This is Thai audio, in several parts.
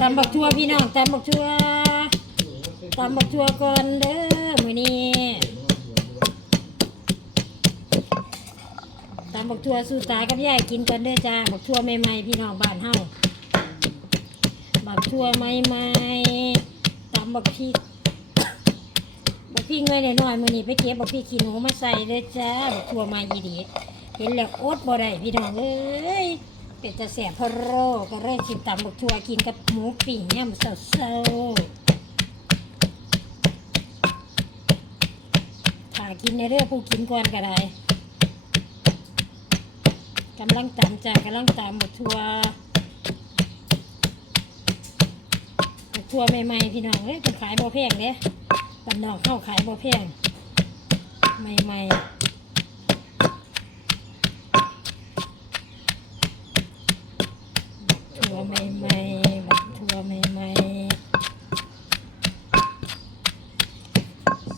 ตำบักทั่วพี่น้องตำบักทั่วตำบักทั่วก่อนเด้อมื้อนี้ตำบักทั่วสู่ตากับยายกินก่อนเด้อจ้าบักทั่วใหม่ๆพี่น้องบ้านเฮาบักทั่วใหม่ๆตำบักพริกบักพริกเงยหน่อยๆมื้อนี้ไปเก็บบักพริกขี้หนูมาใส่เด้อจ้าบักทั่วใหม่ยีดีเห็นแล้วอดบ่ได้พี่น้องเอ้ย เป็ดจะแสบพะโรก็เริ่มกินตำบักทัวกินกับหมูปิ่งย่ำเศร้าๆถ้ากินในเรื่องผู้กินก่อนก็ได้กำลังตำจากำลังตำบักทัวบักทัวใหม่ๆพี่น้องเอ้ยเป็นขายบ่แพงเด้ปันนอกเข้าขายบ่แพงใหม่ๆ ๆบักถั่วใหม่ๆ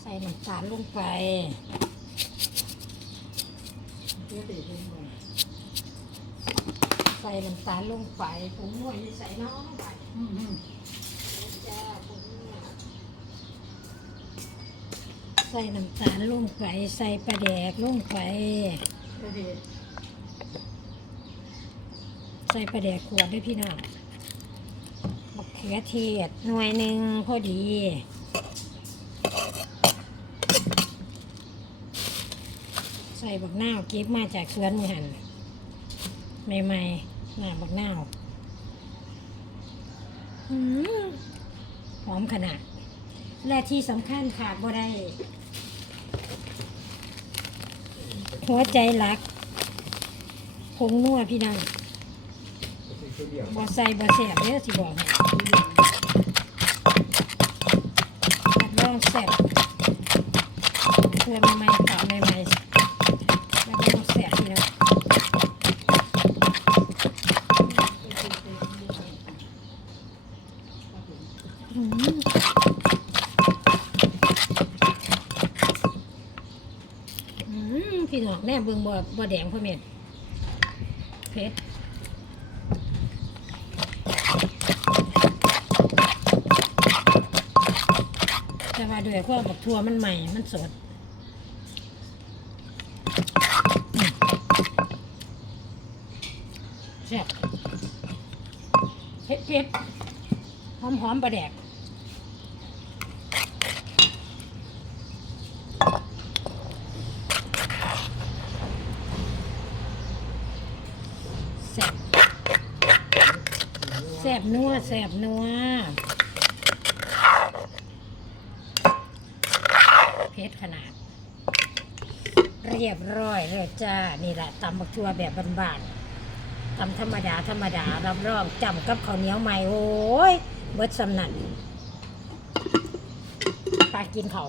ใส่น้ำตาลลงไปใส่น้ำตาลลงไปผงนวดใส่น้องไปใส่น้ำตาลลงไป ใส่ปลาแดกลงไป ใส่ปลาแดกขวดด้วยพี่น้อง เขือเทศหน่วยหนึ่งพอดี ใส่บักนาวก็บมาจากสวนมือหันใหม่ๆหน้าบักนาวหอมขนาด และที่สำคัญขาดบ่ได้ หัวใจหลักผงนัวพี่น้อง บ่ใส่บ่แซ่บเด้อสิบอกให้รับรองแซ่บเพื่อใหม่ๆต่อใหม่ๆรับรองแซ่บพี่น้องอืมอืมพี่น้องแน่เบิ่งบ่บ่แดงพ่อแม่นเผ็ด ด้วยความบักทั่วมันใหม่ มันสดอืมแซ่บเผ็ดเผ็ดหอมหอมปลาแดกแซ่บแซ่บนัวแซ่บนัว พชรขนาด เรียบร้อยเลยจ้า นี่แหละตำบักทัวแบบบานๆตำธรรมดาธรรมดารับรองจำกับข้าวเหนียวใหม่โอ้ยเบิดสำนันปลากินเขาว